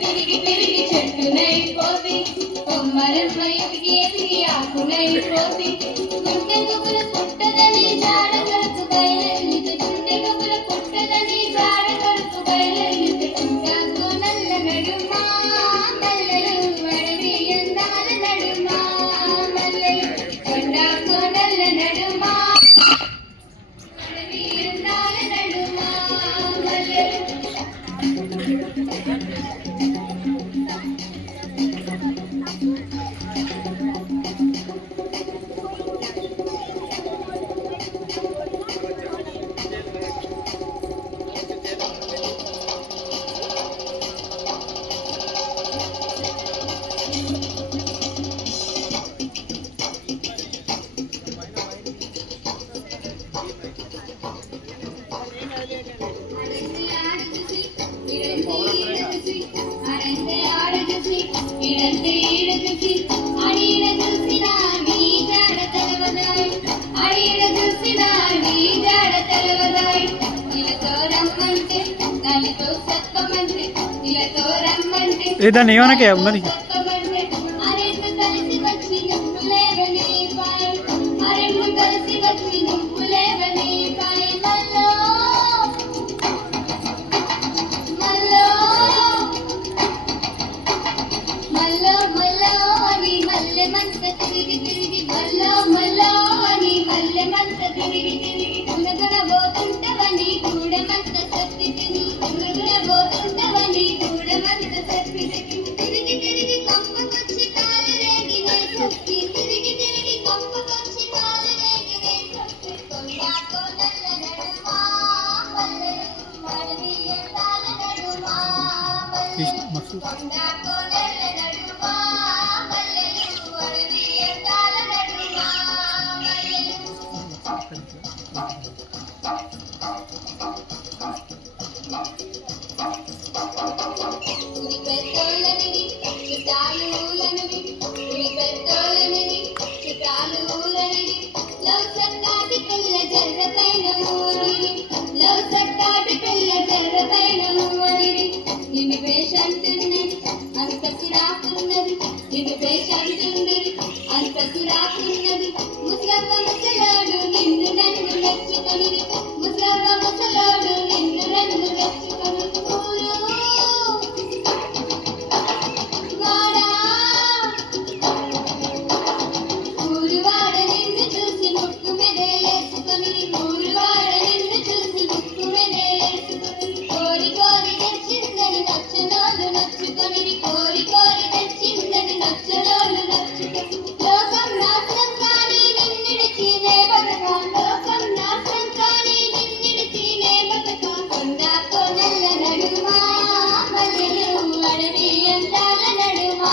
తిరిగి తిరిగి చెట్టునై పోతి కొమ్మరమ్మ ఎదిగి ఎదిగి ఆకునై పోతి గుండె గుబుల పుట్టదని జాడ కరుకు బయలెల్లితే గుండె గుబుల పుట్టదని జాడ కరుకు బయలెల్లితే కుండాకు నల్ల నడుమా మల్లెలు అడవి ఎందాల నడుమా మల్లెలు కొండాకు నల్ల నడుమా అడవి ఎందాల నడుమా మల్లెలు దాన్ని ఏమనకే మరి తిరిగి తిరిగి మల్లో మల్లో అని మల్లె మంత తిరిగి తిరిగి గుణగుణబోతుంటవని గూడమంత సత్తి తిని గుణగుణబోతుంటవని గూడమంత సత్తి తిరిగి తిరిగి కంపకొచ్చి కాలు రేగినే సొక్కి తిరిగి తిరిగి కంపకొచ్చి కాలు రేగినే సొక్కి కొండాకో నల్ల నడుమా మల్లెలు అడవి ఎందాల నడుమా మల్లెలు కొండాకో నల్ల నడుమా అంతకు రాకున్నది ముసలవ్వ ముసలోడు నిన్ను నన్ను మెచ్చుకొని ముసలవ్వ ముసలోడు నిన్ను నన్ను మెచ్చుకొని ఊరువాడ నిన్ను చూసి ముక్కు మెదేలేసుకొని ఊరువాడ నిన్ను చూసి ముక్కు మెదేలేసుకొని కోరి కోరి తెచ్చిందని నచ్చనోళ్ళు నచ్చుకొని కోరి కోరి తెచ్చిందని నచ్చనోళ్ళు నచ్చుకొని లోకం నాశనం కానీ నిన్నిడిచినే బతకా లోకం నాశనం కానీ నిన్నిడిచినే బతకా కొండాకో నల్ల నడుమా మల్లెలు అడవి ఎందాల నడుమా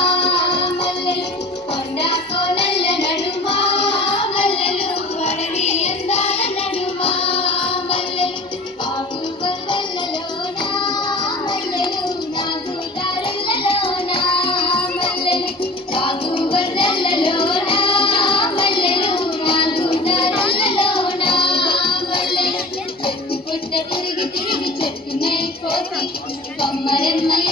మల్లెలు కొండాకో నల్ల నడుమా మల్లెలు అడవి ఎందాల నడుమా మల్లెలు ఆకు బర్రెలలోనా మల్లెలు నాగు దారులలోనా మల్లెలు ఆకు బర్రెలలోనా మల్లెలు నాగు దారులలోనా మల్లెలు చెట్టు పుట్ట తిరిగి తిరిగి చెట్టునై పోతి కొమ్మరెమ్మ